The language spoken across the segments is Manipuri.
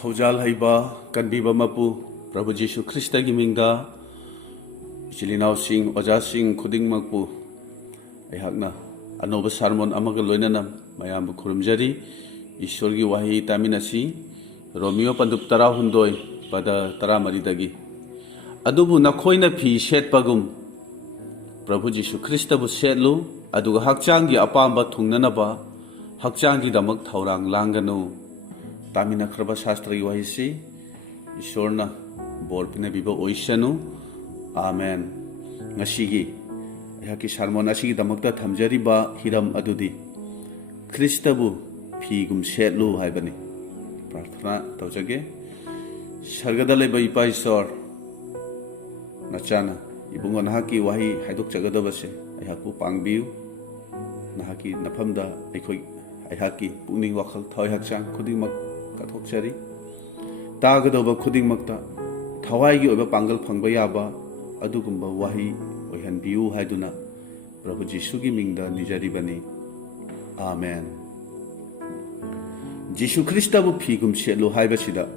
Thaujal haiba kanbiba mapu Prabhu Jisu Krista gi mingda ichilinau sing oja sing khudingmakpu aihakna anoba sermon amaga loinana mayam khurumjari Ishwar gi wahi taminasi Romeo pandup tara hundoi pada tara maridagi adubu nakhoina phi setpagum Prabhu Jisu Christabu setlu aduga hakchang gi apamba thungnanaba hakchang gi damak thaurang langanu tamina khraba shastra gi wahisi Ishwarna borpina biba oishanu amen ngashigi yaki sermon asigi damakta thamjariba hiram adudi Christabu phigum setlu haibani prarthana tawjage sargada leba ipa Ishwar nachana ibunga nahaki wahi haidok jagadabase aihaku pangbiu nahaki nafamda eikhoi aihaki pungning wakhal thoi hakchang khudingmak kathokchari tagadaba khudingmakta thawai gi oba pangal phangba yaba adugumba wahi oihanbiu haiduna Prabhu Jisugi mingda nijaribani amen Jisu Christabu phigum setlu haibasida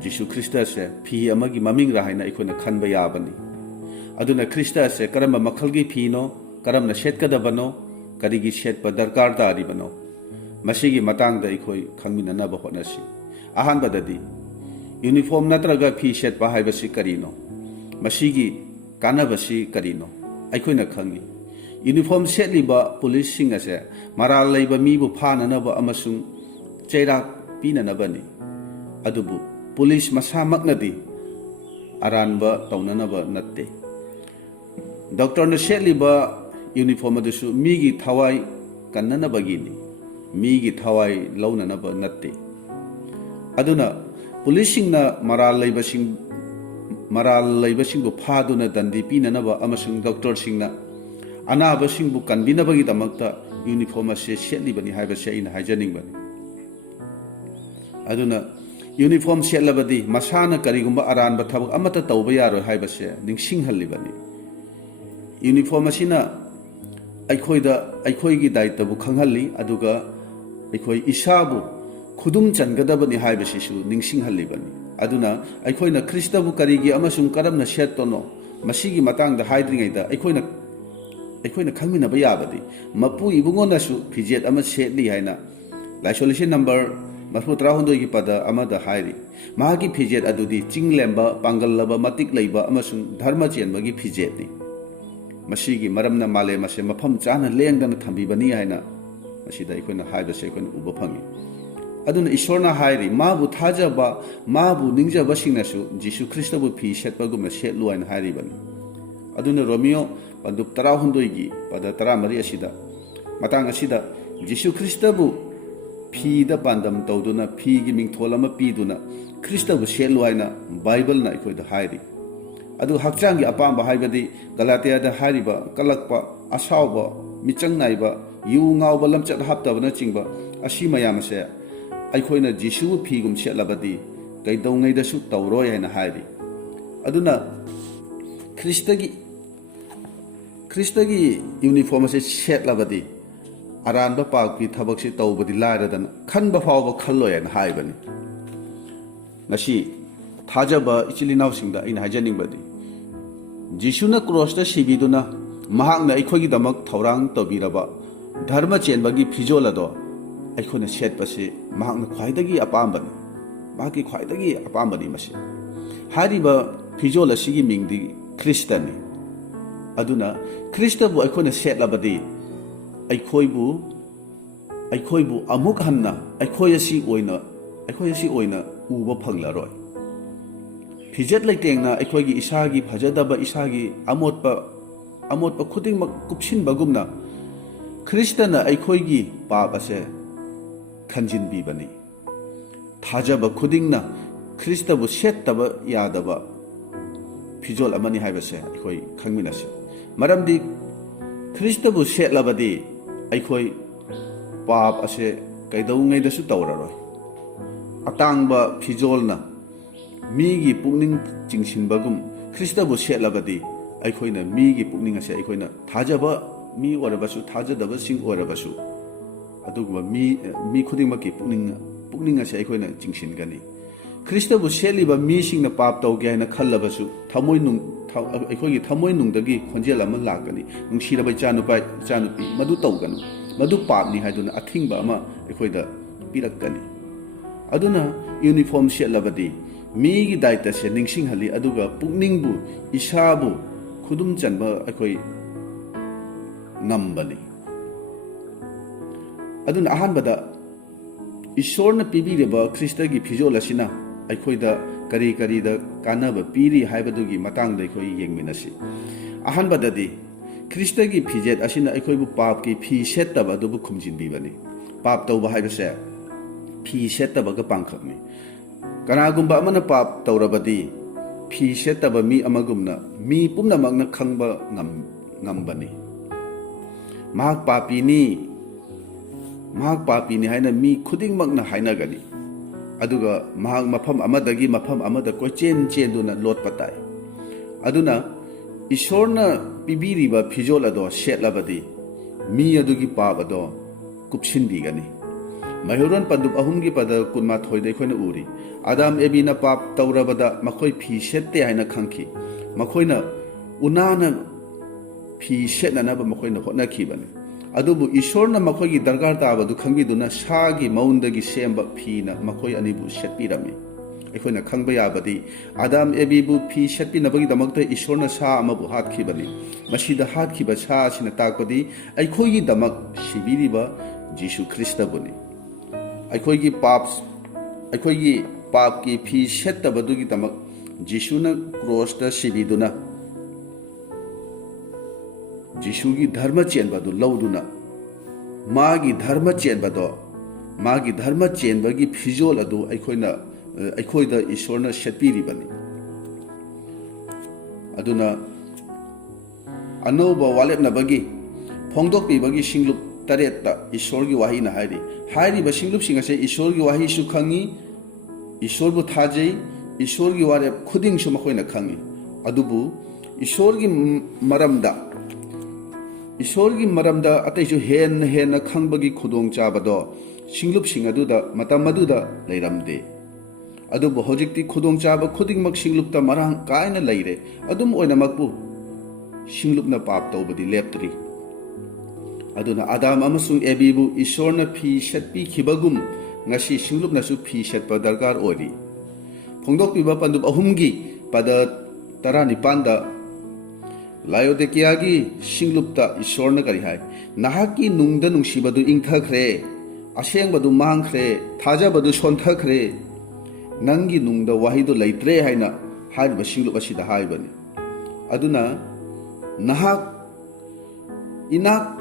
Jisu Christa se phi amagi maming rahaina ikhoina khanba yabani aduna Christa se karamba makhalgi phino karamna setkadabano karigi setpa darkar taribano masigi matangda ikhoi khangminanaba hotnarasi ahanbadadi uniform natraga phi setpa haibasi karino masigi kanabasi karino aikhoina khangi uniform setliba police singa se maral leiba mibu phananaba amasung cheirak pinanabani adubu police masamaknadi aranba taunanaba natte doctor na setliba uniform adusu migi thawai kannanabagini migi thawai launanaba natte aduna policing na maral leibasing bu phaduna dandi pinanaba amasung doctor singna anaba singbu kanbinabagi damakta uniform ase setlibani haibase ina haijaningbani aduna uniform setlabadi masana karigumba aranba thabak amata tawba yaroi haibase ningsinghalibani uniform asina aikhoigi daitabu khanghalli aduga aikoi isabu khudum changadabani haibasisu ningsinghalibani aduna aikhoina Christabu karigi amasung karamna settono masigi matangda haidringaida aikhoina khangminaba yabadi mapu ibungonasu fijet ama setli haina isolation number Masputra Hondo gi pada amada hairi mahagi fijet adudi chinglemba pangalaba matik leiba amasung dharma chenbagi fijet ni masigi maramna male mase mafam chana lengdana thambibani haina masida ikoina haibase ikoina uba phangi aduna Ishwarna hairi mabu thajaba mabu ningjaba singnasu Jisu Christabu phi setpagumna setlu haina hairibani aduna Romeo pandup tara hundoi gi pada tara mari asida matang asida Jisu Christabu phi da pandam tawduna phi gi mingtholama piduna Christabu setlu haina Bible na ikoida hairi adu hakchang gi apamba haibadi Galatia da hariba kalakpa asawba michang naiba yu ngawba lamchat haptabana chingba asi mayamase aikhoina Jisu phigum setlabadi kaidongai da su tawroi haina hairi aduna Christagi uniform ase setlabadi aranba pakpi thabakse tawbadi lairadana khanba fawba khalloyana haibani ngasi thajaba ichilinau singda ina hajaningbadi Jisuna cross da sibiduna mahakna aikhoigi damak thaurang tobiraba dharma chenbagi fijolado aikhoina setpase mahakna khwaidagi apambani mahaki khwaidagi apambani mase hariba fijol asigi mingdi Christani aduna Christabu aikhoina setlabadi aikhoibu amuk hanna aikhoi asi oina uba phanglaroi fijet leitengna aikhoigi isagi phajadaba isagi amotpa khudingmak kupsinbagumna Christana aikhoigi papase khanjinbibani thajaba khudingna Christabu settaba yadaba fijol amani haibase aikoi khangminasi maramdi Christabu setlabadi aikoi pap ase kaidongai dasu tawraroi atangba fijolna migi pukning chingsinbagum Christabu setlabadi aikhoina migi pukning ase aikhoina thajaba mi orabasu thajadaba sing orabasu aduguma mi khudingmakki pukning ase aikhoina chingsin gani Christabu setliba misingna pap tauge haina khallabasu ꯑꯩꯈꯣꯏꯒꯤ ꯊꯃꯣꯏ ꯅꯨꯡꯗꯒꯤ ꯈꯣꯟꯖꯦꯜ ꯑꯃ ꯂꯥꯛꯀꯅꯤ ꯅꯨꯡꯁꯤꯔꯕ ꯏꯆꯥꯅꯨꯄꯤ ꯃꯗꯨ ꯇꯧꯒꯅꯨ ꯃꯗꯨ ꯄꯥꯞꯅꯤ ꯍꯥꯏꯗꯨꯅ ꯑꯊꯤꯡꯕ ꯑꯃ ꯑꯩꯈꯣꯏꯗ ꯄꯤꯔꯛꯀꯅꯤ ꯑꯗꯨꯅ ꯌꯨꯅꯤꯐꯣꯔꯝ ꯁꯦꯠꯂꯕꯗꯤ ꯃꯤꯒꯤ ꯗꯥꯏꯇꯁꯦ ꯅꯤꯡꯁꯤꯡꯍꯜꯂꯤ ꯑꯗꯨꯒ ꯄꯨꯛꯅꯤꯡꯕꯨ ꯏꯁꯥꯕꯨ ꯈꯨꯗꯨꯝ ꯆꯟꯕ ꯑꯩꯈꯣꯏ ꯉꯝꯕꯅꯤ ꯑꯗꯨꯅ ꯑꯍꯥꯟꯕꯗ ꯏꯁꯣꯔꯅ ꯄꯤꯕꯤꯔꯤꯕ ꯈ꯭ꯔꯤꯁꯇꯒꯤ ꯐꯤꯖꯣꯜ ꯑꯁꯤꯅ ꯑꯩꯈꯣꯏꯗ ꯀꯔꯤꯗ ꯀꯥꯟꯅꯕ ꯄꯤꯔꯤ ꯍꯥꯏꯕꯗꯨꯒꯤ ꯃꯇꯥꯡꯗ ꯑꯩꯈꯣꯏ ꯌꯦꯡꯃꯤꯟꯅꯁꯤ ꯑꯍꯥꯟꯕꯗꯗꯤ ꯈ꯭ꯔꯤꯁꯇꯒꯤ ꯐꯤꯖꯦꯠ ꯑꯁꯤꯅ ꯑꯩꯈꯣꯏꯕꯨ ꯄꯥꯞꯀꯤ ꯐꯤ ꯁꯦꯠꯇꯕ ꯑꯗꯨꯕꯨ ꯈꯨꯝꯖꯤꯟꯕꯤꯕꯅꯤ ꯄꯥꯞ ꯇꯧꯕ ꯍꯥꯏꯕꯁꯦ ꯐꯤ ꯁꯦꯠꯇꯕꯒ ꯄꯥꯡꯈꯛꯅꯤ ꯀꯅꯥꯒꯨꯝꯕ ꯑꯃꯅ ꯄꯥꯞ ꯇꯧꯔꯕꯗꯤ ꯐꯤ ꯁꯦꯠꯇꯕ ꯃꯤ ꯑꯃꯒꯨꯝꯅ ꯃꯤ ꯄꯨꯝꯅꯃꯛꯅ ꯈꯪꯕ ꯉꯝꯕꯅꯤ ꯃꯍꯥꯛ ꯄꯥꯄꯤꯅꯤ ꯍꯥꯏꯅ ꯃꯤ ꯈꯨꯗꯤꯡꯃꯛꯅ ꯍꯥꯏꯅꯒꯅꯤ ꯑꯗꯨꯒ ꯃꯍꯥꯛ ꯃꯐꯝ ꯑꯃꯗꯒꯤ ꯃꯐꯝ ꯑꯃꯗ ꯆꯦꯟꯗꯨꯅ ꯂꯣꯠꯄ ꯇꯥꯏ ꯑꯗꯨꯅ ꯏꯁꯣꯔꯅ ꯄꯤꯕꯤꯔꯤꯕ ꯐꯤꯖꯣꯜ ꯑꯗꯣ ꯁꯦꯠꯂꯕꯗꯤ ꯃꯤ ꯑꯗꯨꯒꯤ ꯄꯥꯞ ꯑꯗꯣ ꯀꯨꯞꯁꯤꯟꯕꯤꯒꯅꯤ ꯃꯩꯍꯧꯔꯣꯟ ꯄꯟꯗꯨꯞ 2ꯒꯤ ꯄꯗ 12ꯗ ꯑꯩꯈꯣꯏꯅ ꯎꯔꯤ ꯑꯗꯥꯝ ꯑꯦꯕꯤꯅ ꯄꯥꯞ ꯇꯧꯔꯕꯗ ꯃꯈꯣꯏ ꯐꯤ ꯁꯦꯠꯇꯦ ꯍꯥꯏꯅ ꯈꯪꯈꯤ ꯃꯈꯣꯏꯅ ꯎꯅꯥꯅ ꯐꯤ ꯁꯦꯠꯅꯅꯕ ꯃꯈꯣꯏꯅ ꯍꯣꯠꯅꯈꯤꯕꯅꯤ ꯑꯗꯨꯕꯨ ꯏꯁꯣꯔꯅ ꯃꯈꯣꯏꯒꯤ ꯗꯔꯀꯥꯔ ꯇꯥꯕꯗꯨ ꯈꯪꯕꯤꯗꯨꯅ ꯁꯥꯒꯤ ꯃꯎꯟꯗꯒꯤ ꯁꯦꯝꯕ ꯐꯤꯅ ꯃꯈꯣꯏ ꯑꯅꯤꯕꯨ ꯁꯦꯠꯄꯤꯔꯝꯃꯤ ꯑꯩꯈꯣꯏꯅ ꯈꯪꯕ ꯌꯥꯕꯗꯤ ꯑꯗꯥꯝ ꯑꯦꯕꯤꯕꯨ ꯐꯤ ꯁꯦꯠꯄꯤꯅꯕꯒꯤꯗꯃꯛꯇ ꯏꯁꯣꯔꯅ ꯁꯥ ꯑꯃꯕꯨ ꯍꯥꯠꯈꯤꯕꯅꯤ ꯃꯁꯤꯗ ꯍꯥꯠꯈꯤꯕ ꯁꯥ ꯑꯁꯤꯅ ꯇꯥꯛꯄꯗꯤ ꯑꯩꯈꯣꯏꯒꯤꯗꯃꯛ ꯁꯤꯕꯤꯔꯤꯕ ꯖꯤꯁꯨ ꯈ꯭ꯔꯤꯁꯇꯕꯨꯅꯤ ꯑꯩꯈꯣꯏꯒꯤ ꯄꯥꯞꯀꯤ ꯐꯤ ꯁꯦꯠꯇꯕꯗꯨꯒꯤꯗꯃꯛ ꯖꯤꯁꯨꯅ ꯀ꯭ꯔꯣꯁꯇ ꯁꯤꯕꯤꯗꯨꯅ Jisugi dharma chenbadu lauduna magi dharma chenbagi fijol adu aikhoida isorna setpiribani aduna anoba walepnabagi phongdokpibagi singlup taretta isorgi wahina hairi ba singlup singase isorgi wahi su khangi isorbu thajei isorgi warep khuding su makhoina khangi adubu isorgi maramda ataisu henna khangbagi khudong chabado singlupsing aduda matam aduda leiramde adubu hojikti khudong chaba khudingmak singlupta marang kaina leire adum oinamakpu singlupna pap tawbadi leptri aduna adam amasung ebibu isorna phi setpi kibagum ngasi singlupna su phi setpa darkar ori phongdokpiba pandub 3gi pada 19 da Layodekiagi singlupta isorna kari hai nahaki nungda nungsibadu ingthakre asengbadu mangkhre thajabadu sonthakre nangi nungda wahidu leitre haina haiba singlup asida haibani aduna nahak inak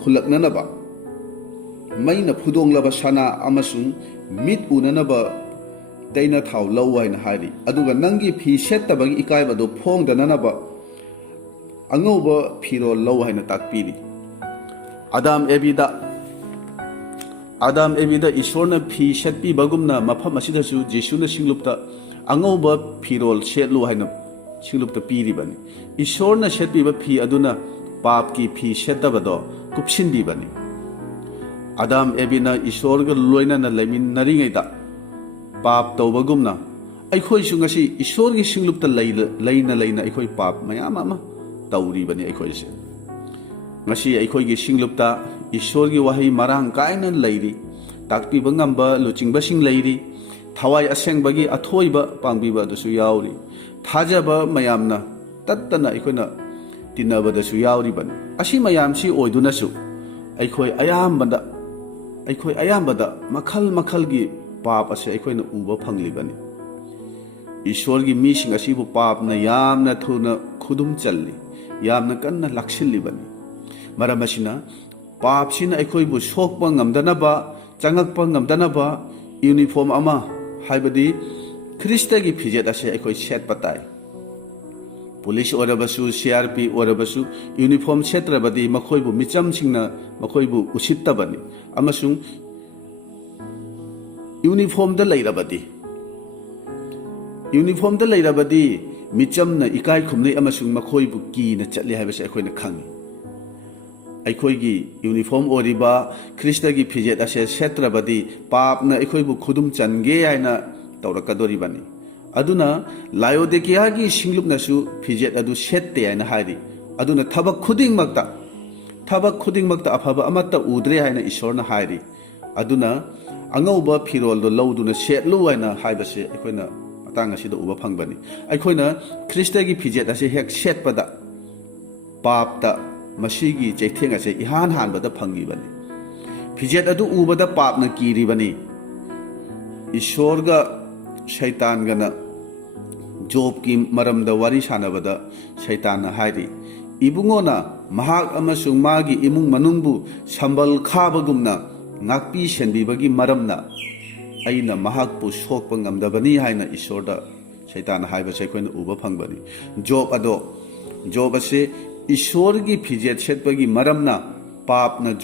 khulaknanaba maina phudonglaba sana amasung mit unanaba daina thaw law haina hairi aduga nangi phi settabagi ikaibadu phongdananaba angauba phiro law haina takpiri Adam Ebida isorna phi setpi bagumna mafam asidasu Jisuna singlupta angauba phirol setlu haina singlupta piribani isorna setpi ba phi aduna papki phi settabado kupsinbibani Adam Ebina isorga loinana laiminnaringaida pap tawbagumna aikhoi su ngasi isorgi singlupta leina aikhoi pap mayam ama tauribani aikhoise ngasi aikhoigi singlupta isorgi wahi marang kaina leiri takpiba ngamba luchingba sing leiri thawai asengbagi athoiba pangbiba dasu yauri thajaba mayamna tattana aikhoina tinaba dasu yauri ban asi mayam si oiduna su aikhoi ayambada makhalgi pap ase aikhoina uba phanglibani isorgi mising asibu papna yamna thuna khudum challi yamna kanna lakshillibani maramasina papsina aikhoibu sokpa ngamdanaba changakpa ngamdanaba uniform ama haibadi Christagi fijet ase aikhoi setpa tai police orabasu CRP orabasu uniform setrabadi makhoibu michamsingna makhoibu usittabani amasung uniform da leirabadi michamna ikaikhumnba amasung makhoibu kina chatli haibase aikhoina khangi aikhoigi uniform oriba Christagi fijet ase setrabadi papna aikhoibu khudum change haina taurakadoribani aduna layodekiagi singlupnasu fijet adu sette haina hairi aduna thabak khudingmakta afaba amata udre haina isorna hairi aduna angauba firol do lawduna setlu haina haibase aikoina matang asida uba phangbani aikoina kristagi fijet ase hek setpada papta masigi cheitheng ase ihan hanbada phangibani fijet adu ubada papna kiribani ishorga seitanna job ki maramda wari sanabada seitanna hairi ibungona mahak amasung magi imung manungbu sambal khabagumna ngakpi senbibagi maramna aina mahakpu sokpa ngamdabani haina isorda seitanna haiba sekoina uba phangbani job ase ishorgi fijet setpagi maramna papna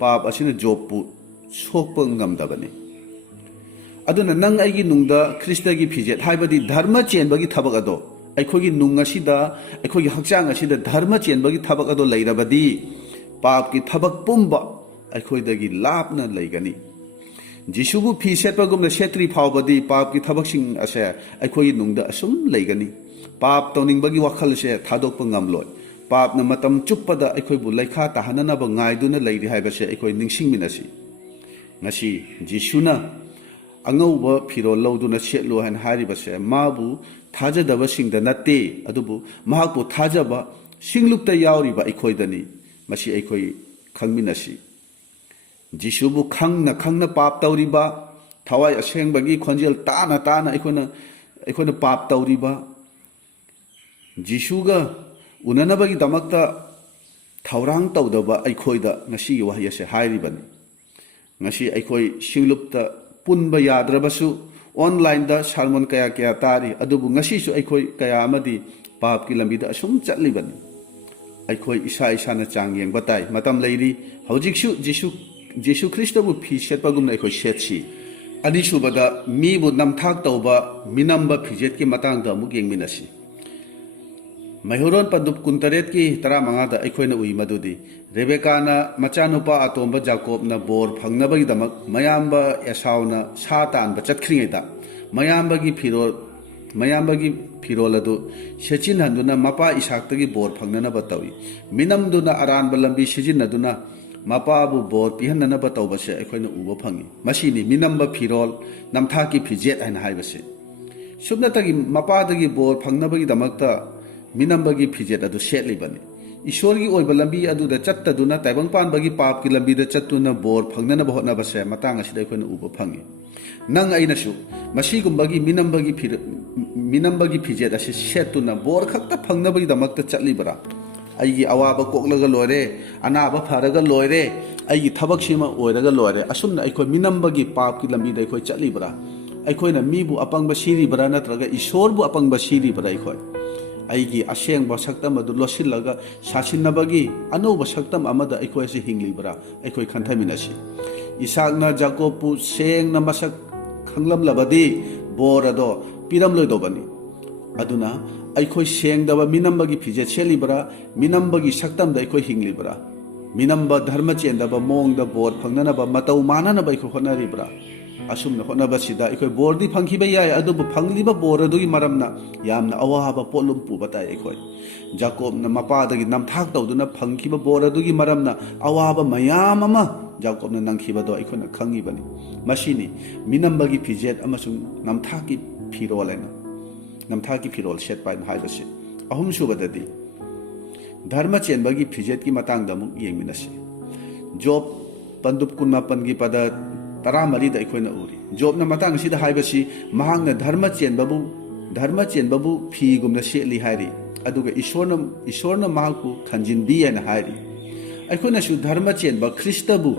pap asina jobpu sokpa ngamdabani aduna nang aigi nungda kristagi fijet haibadi dharma chenbagi thabak ado aikhogi nung asida aikhogi hakchang asida dharma chenbagi thabak ado leirabadi pap ki thabak pumba aikhoidagi lapna leigani jisugu fi setpagumna setri phawbadi pap ki thabak sing ase aikhogi nungda asum leigani pap toningbagi wakhal se thadokpa ngamloi pap na matam chuppada aikoi bu leikha tahanana ba ngaiduna leiri haibase aikoi ningsing minasi ngasi jisuna angauba firol lawduna setlo han haribase mabu thajadaba singda natte adubu mahakbu thajaba singlupta yauriba aikhoidani masi aikoi khangminasi jisubu khangna pap tauriba thawai asengbagi khonjel tana aikhoina pap tauriba jisuga unanabagi damakta thaurang tawdaba aikhoida ngasi wahi ase hairibani ngasi aikoi singlupta punba yadrabasu online da salmon kaya tari adubu ngasi su aikoi kaya amadi pap ki lambi da asum chatlibani aikoi isa na changyeng batai matam leiri hojiksu jisu Christabu fi setpagumna aikoi setsi adisu bada mi bu namthak tawba minamba fijet ki matang da mu yengminasi Mahuron padup kuntaret ki tara mangada aikhoina ui madudi Rebekana machanupa atomba Jacob na bor phangnabagi damak mayamba Esauna satan ba chatkringaida mayambagi firol adu sechin handuna mapa isaktagi bor phangnana ba tawi minamduna aranba lambi sijinaduna mapa bu bor pihanna ba tawbase aikhoina uba phangi masini minamba firol namthaki fijet haina haibase subnatagi mapa dagi bor phangnabagi damakta minambagi fijet adu setlibani ishorgi oiba lambi adu da chattaduna taibangpan bagi pap ki lambi da chattuna bor phangnana ba hotna base matang asida aikoina uba phangi nang ainasu masigumbagi minambagi fijet ase setuna bor khakta phangnabagi damakta chatlibara aigi awaba koklaga loire anaba pharaga loire aigi thabak sima oiraga loire asumna aikoi minambagi pap ki lambi da aikoi chatlibara aikoina mibu apangba siribara natraga ishorbu apangba siribara aikoi aigi asengba saktam adu losillaga sasinabagi anouba saktam amada aikoi ase hinglibra aikoi khanthaminasi isakna jacobu sengna masak khanglamlabadi borado piramloidobani aduna aikoi sengdaba minambagi fijet selibra minambagi saktam da aikoi hinglibra minamba dharma chendaba mongda bor phangnanaba matau mananaba aikoi hotnaribra asumna hotnabasida aikoi bordi phangkhiba yai adubu phangliba bor adugi maramna yamna awahaba polum pubatai aikoi jacob na mapadagi namthak tawduna phangkhiba bor adugi maramna awaba mayam ama jacob na nangkhiba do aikoi khangibani masini minambagi fijet amasung namthaki firolena namthaki firol setpa haibase ahum subadadi dharma chenbagi fijet ki matangda mu yengminasi job pandup kunmapan gi pada taramari da aikhoina uri job na matang sida haibasi mahangna dharma chenbabu phi gumna setli hairi aduga ishorna mahakku khanjinbi ana hairi aikhoina su dharma chenba Christabu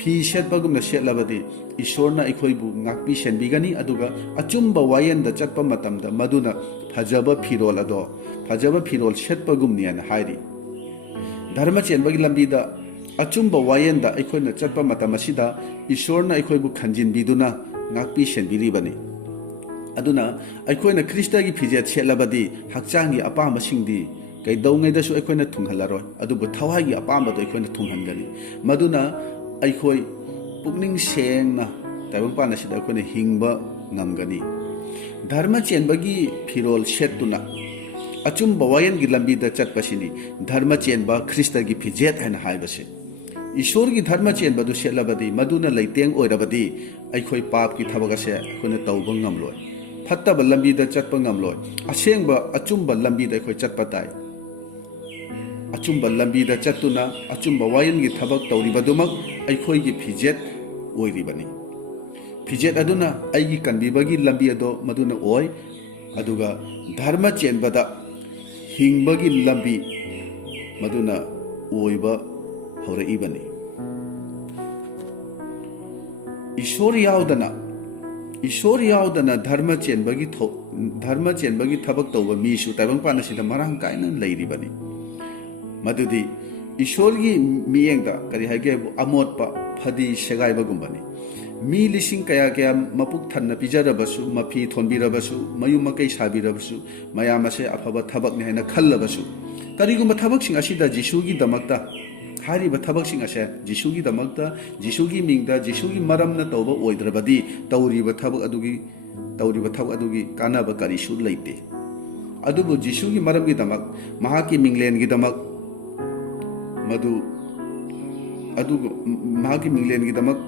phi setpagumna setlabadi ishorna aikhoibu ngakpi senbigani aduga achumba wayenda chatpa matamda maduna phajaba firol setpagumni ana hairi dharma chenbagi lambida achumba wayenda aikhoina chatpa matam asida ishorna aikhoibu khanjinbiduna ngakpi senbiribani aduna aikhoina kristagi fijet setlabadi hakchangi apamba singdi kaidongaidasu aikhoina thunghalaroi adubu thawagi apamba do aikhoina thunghangani maduna aikoi pukning sengna ताइबंगपान असिदा अखोने हिंगबा ngamgani dharma chenbagi phirol settuna achumba wayan gi lambi da chatpasini dharma chenba Krista gi phijet haina haibase ईश्वर की धर्म चेंब सेलबदी मदुना लेतेंग ओइरबदी ऐखोई पाप की थबक से अखोने तौब ngamloi फत्तब लंबी द चटप ngamloi असेंग अचुंब लंबी द ऐखोई चटप ताई अचुंब लंबी द चटुना अचुंब वायन की थबक तौरिबदुमक ऐखोई की फिजेट ओइरिबनी फिजेट अदुना ऐगी कनबिबगी लंबी अदो मदुना ओइ अदुगा धर्म चेंबदा हिंगबगी लंबी मदुना ओइबा हौरइबनी ईश्वर यावदना धर्म चेंबगी थबक तौब मीसु ताइबंगपान असिदा मरांग कायना लैरिबनी मदुदी ईश्वर की मियेंगदा करि हाइगे अमोटपा फदी सेगाइबगुंबनी मी लिसिंग कया कया मपुक थन्ना पिजरबसु मफी थोनबिरबसु मयु मकई साबिरबसु मयाम असे अफब थबकने हाइना खल्लबसु करिगुंबा थबकसिंग असिदा जिसुगी दमकता हारिबा थबकसिंग असे जिसुगी दमकता जिसुगी मिंगदा जिसुगी मरमना तौबा ओइद्रबदी तौरिबा थबक अदुगी कानाबा करिसु लैते अदुबु जिसुगी मरमगी दमक महाकी मिंगलेनगी दमक मदु अदुगु महाकी मिंगलेनगी दमक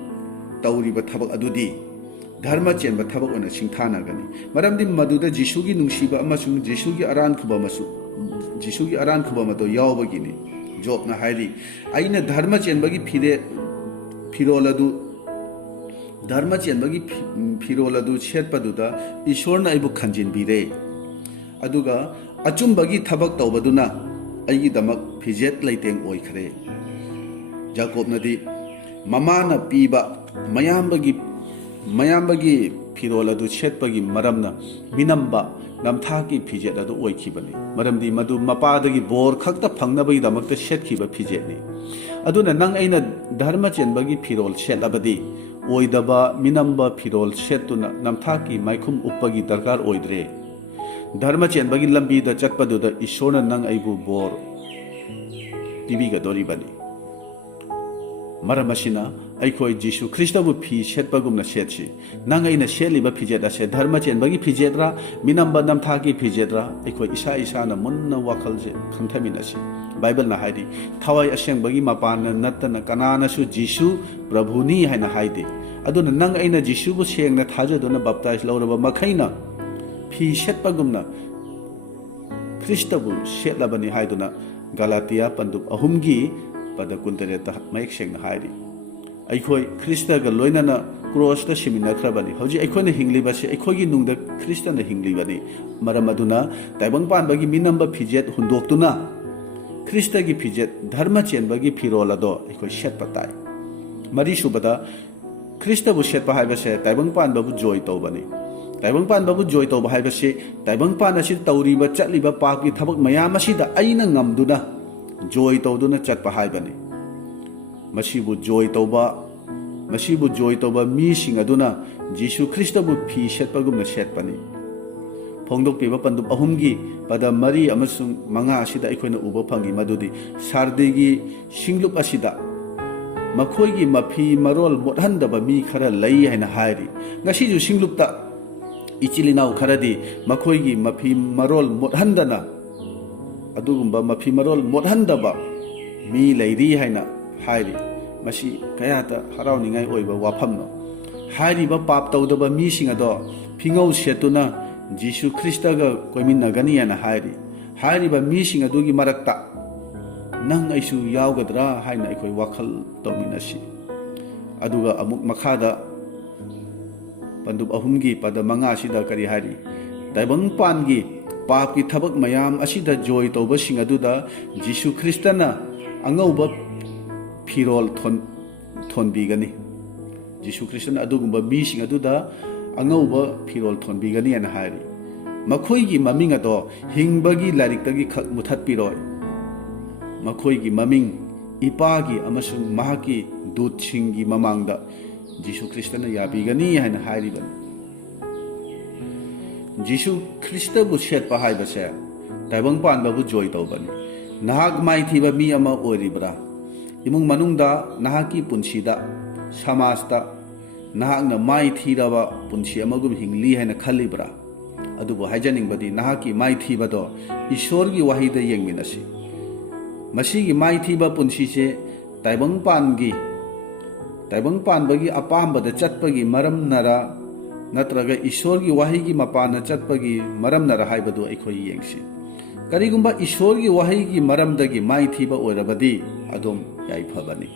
तौरिबा थबक अदुदी धर्म चेंबा थबक ओना सिंथानागनी मरमदि मदुदा जिसुगी नुंसीबा अमसुंग जिसुगी अरान खुबा मदो यावबगिनी जॉबना हाइरी आइना धर्म चेंबगी फिरोलदु सेटपदुदा ईश्वरना आइबु खंजिनबिरे अदुगा अचुंबगी थबक तौबदुना आइगी दमक फिजेट लैतेंग ओइखरे जाकोबनदी ममाना पीबा मयामबगी फिरोलदु सेटपगी मरमना मिनम्बा नमथाकी फिजेट अदु ओइखिबनी मरमदी मदु मपादगी बोर खक्ता फंगनबगी दमकता सेटखिबा फिजेटनी अदुना नंग अइना धर्म चेंबगी फिरोल सेटलबदी ओइदबा मिनम्बा फिरोल सेटुना नमथाकी माइखुम उप्पगी दरकार ओइद्रे धर्म चेंबगी लंबीदा चटपदुदा ईश्वरना नंग अइबु बोर पिबिगदोरिबनी मरमसिना ऐखोई जिसु ख्रिस्टबु फी सेटपगुमना सेटसी नंग अइना सेलिबा फिजेट असे धर्म चेंबगी फिजेटरा मिनम्बा नमथाकी फिजेटरा ऐखोई इसा इसाना मुन्ना वाखलजे खंथमिनसी बाइबलना हाइदी थवाई असेंबगी मपान नत्तना कनानासु जिसु प्रभुनी हाइना हाइदे अदुना नंग अइना जिसुबु सेंगना थाजदुना बप्ताइज लौरबा मखैना फी सेटपगुमना ख्रिस्टबु सेटलबनी हाइदुना गलातिया पंदुप अहुमगी पद कुंतरेता मयक सेंगना हाइरी ऐखोई ख्रिस्टगा लोइनाना क्रॉसता सिमिनखरबनी हौजी ऐखोइना हिंगलिबासे ऐखोइगी नुंगदा ख्रिस्टना हिंगलिबनी मरम अदुना ताइबंगपानबगी मिनम्बा फिजेट हुंदोक्तुना ख्रिस्टगी फिजेट धर्म चेंबगी फिरोलदो ऐखोई सेटपताई मरीसुबदा ख्रिस्टबु सेटपा हाइबसे ताइबंगपानबबु जॉय तौबनी ताइबंगपानबबु जॉय तौबा हाइबसे ताइबंगपान असि तौरिबा चटलिबा पापकी थबक मयाम असिदा अइना ngamduna जॉय तौदुना चटपा हाइबनी मसीबु जॉय तौबा मीसिंग अदुना जिसु ख्रिस्टबु फी सेटपगुमना सेटपनी फोंदोक्पिबा पंदुप अहुमगी पद मरी अमसुंग मंगा असिदा अखोइना उबा फंगी मदुदी सारदेगी सिंगलुप असिदा मखोइगी मफी मरोल मोटहंदबा मी खरा लई हाइना हाइरी ngasiju singlupta इचिलिनाउ खरदी मखोइगी मफी मरोल मोटहंदना अदुगुंबा मफी मरोल मोटहंदबा मी लैरी हाइना हाइरी मसी कयाता हराउनिंगाई ओइबा वाफमनो हाइरिबा पाप तौदबा मीसिंग अदो फिंगौ सेतुना जिसु ख्रिस्टगा कोइमिनगनी याना हाइरिबा मीसिंग अदुगी मरक्ता नंग आइसु यावगदरा हाइना अखोइ वाखल तौमिनसी अदुगा अमुक मखादा पंदुप अहुमगी पद मंगा असिदा करी हाइरी ताइबंगपानगी पाप की थबक मयाम असिदा जॉय तौबसिंग अदुदा जिसु ख्रिस्टना अंगौबा फिरोल थोनबिगनी जिसु ख्रिस्टन अदुगुंबा मीसिंग अदुदा अंगौबा फिरोल थोनबिगनी याना हाइरी मखोइगी ममिंग अदो हिंगबगी लारिक्तगी खक मुथत्पिरोय मखोइगी ममिंग इपागी अमसुंग महाकी दूतसिंगी ममांगदा जिसु ख्रिस्टन याबिगनी हाइना हाइरिबन जिसु ख्रिस्टबु सेटपा हाइबसे ताइबंगपानबबु जॉय तौबनी नाहक माइथिबा मी अमा ओरिब्रा इमुंग मनुंगदा नाहकी पुंसीदा समाजदा nahakna mai thiraba punsi amagum hingli haina khalibra adubu haijaningbadi nahaki mai thibado ishorgi wahida yengminasi masigi mai thiba punsi se taibang panbagi apambada chatpagi maram nara natraga ishorgi wahigi mapana chatpagi maram nara haibadu eikhoi yengsi karigumba ishorgi wahigi maramdagi mai thiba oirabadi adom yaifabani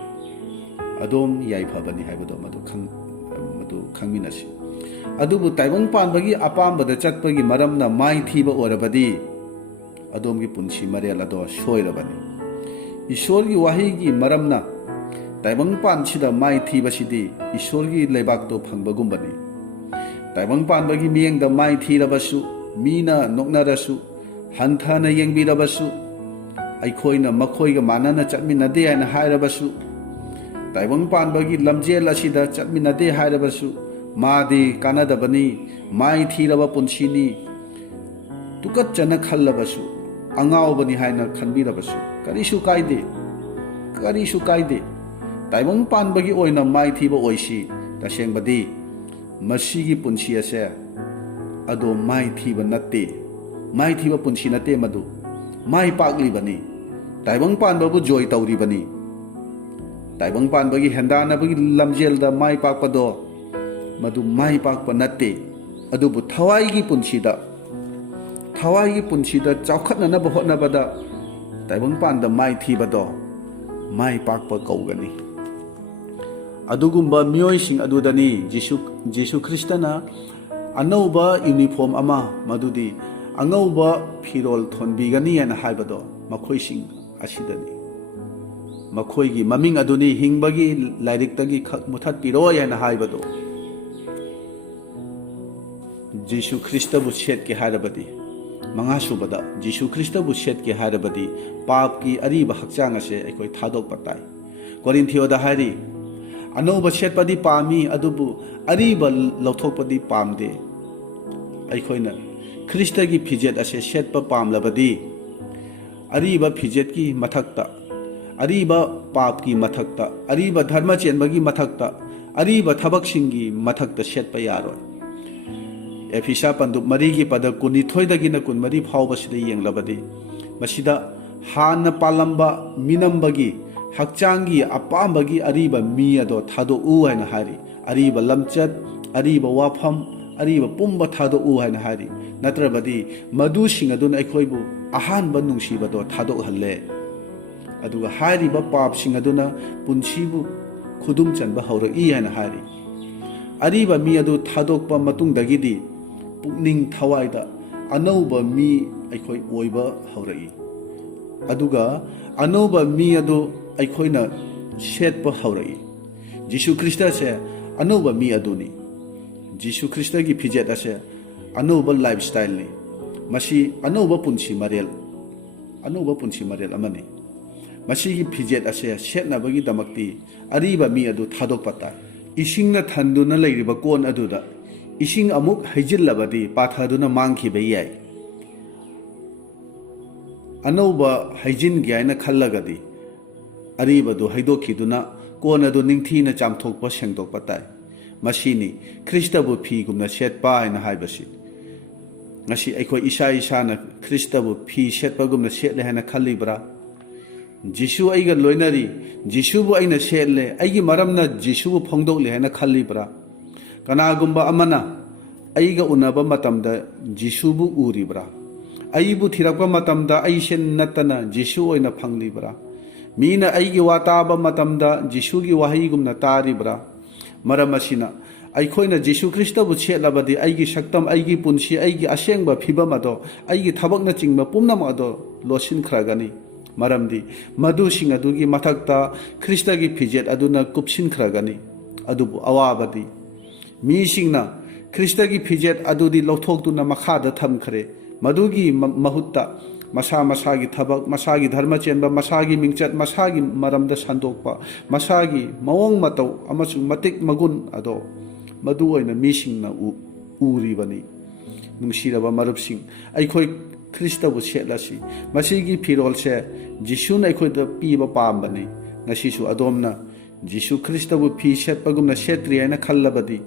haibadu madu khangminasi adubu taibang panbagi apambada chatpagi maramna mai thiba oirabadi adomgi punsi marel ado soirabani ishorgi wahigi maramna taibang pansida mai thibasidi ishorgi leibakto phangbagumbani taibang panbagi miyengda mai thirabasu mina noknarasu hanthana yengbirabasu aikhoina makhoiga manana chatminade haina hairabasu taibang panbagi lamjel asida chatminade hairabasu madi kanadabani mai thiraba punsini tukatchana khallabasu angawbani haina khanbirabasu karisu kaide taibang panbagi oina mai thiba oisi tasengbadi masigi punsi ase ado mai thiba punsi nate madu mai pakli bani taibang panbabu joy tauri bani taibang panbagi hendana bagi lamjel da mai pakpado madu mai pakpa nate adubu thawai gi punsida chaukhatna na hotnabada taibang panda mai thibado mai pakpa kaugani adugumba miyoi sing adudani Jisu Christana anauba uniform ama madudi angauba firol thonbigani ana haibado makhoi sing asidani makhoi gi maming aduni hingbagi lairiktagi khak muthat piroi ana haibado Jisu Christabu set ki harabadi manga subada Jisu Christabu set ki harabadi pap ki ariba hakchang ase aikoi thadok patai Korinthiyoda hari anauba setpadi pami adubu ariba lauthokpadi pamde aikhoina Kristagi fijet ase setpa pamlabadi ariba fijet ki mathakta ariba pap ki mathakta ariba dharma chenbagi mathakta ariba thabaksingi mathakta setpa yaroi Efisa pandup marigi pada kunithoidagina kunmari phawbasida yenglabadi masida hana palamba minambagi hakchangi apambagi ariba mi ado thado u haina hari ariba lamchat ariba wafam ariba pumba thado u haina hari natrabadi madu singadun aikhoibu ahanba nungsibado thado halle aduga hariba pap singaduna punsibu khudum chanba hawra I haina hari ariba mi adu thadokpa matungdagidi pukning thawaida anauba mi aikhoi oiba hawrai aduga anauba mi adu aikhoina setpa hawrai Jisu Krista se anauba mi aduni Jisu Krista gi fijet ase anauba lifestyle ni masi anauba punsi marel amani masi gi fijet ase setnabagi damakti ariba mi adu thadok pata isingna thanduna leiriba kon aduda ising amuk haijillabadi pathaduna mangkhiba yai anauba haijin gyaina khallagadi aribadu haidokhiduna konadu ningthina chamthokpa sengdokpa tai masini Christabu phigumna setpa haina haibasi ngasi aikoi isa na Christabu phi setpagumna setle haina khallibra Jisu aiga loinari Jisubu aina setle aigi maramna Jisubu phongdokle haina khallibra kanagumba amana aiga unaba matamda Jisubu uribra aibu thirakpa matamda aisen natana Jisu oina phanglibra mina aigi wataba matamda Jisugi wahigumna taribra maramasina aikhoina Jisu Christabu setlabadi aigi saktam aigi punsi aigi asengba phibamado aigi thabakna chingba pumnamado losin khragani maramdi madu singadugi mathakta Christagi fijet aduna kupsin khragani adubu awabadi mi singna Christagi fijet adudi lauthokduna makhada thamkhre madugi mahutta masagi thabak masagi dharma chenba masagi mingchat masagi maramda sandokpa masagi mawong matau amasung matik magun ado madu oina mi singna uribani nungsiraba marupsing aikhoi Christabu setlasi masigi firolse Jisuna aikhoi da piba pambani ngasisu adomna Jisu Christabu fi setpagumna setri haina khallabadi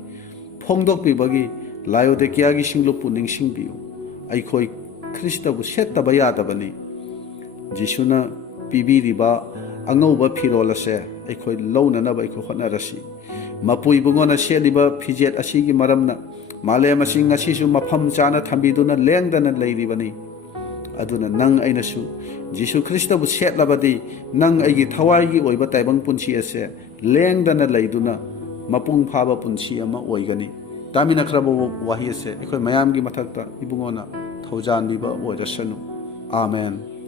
phongdokpibagi layodekiagi singlupu ningsingbiu eikhoi Christabu settaba yadabani Jisuna pibiriba angauba firol ase eikhoi loinanaba eikhoi hotnarasi mapui bungona seliba fijet asigi maramna malem asing asisu mafam chana thambiduna lengdana leiribani aduna nang ainasu Jisu Christabu setlabadi nang aigi thawai oiba taibang punchi ase lengdana leiduna mapung phaba punchi ama oigani tamina khrabo wahi ase eikhoi mayam gi mathakta ibungona thaujan biba oirasanu amen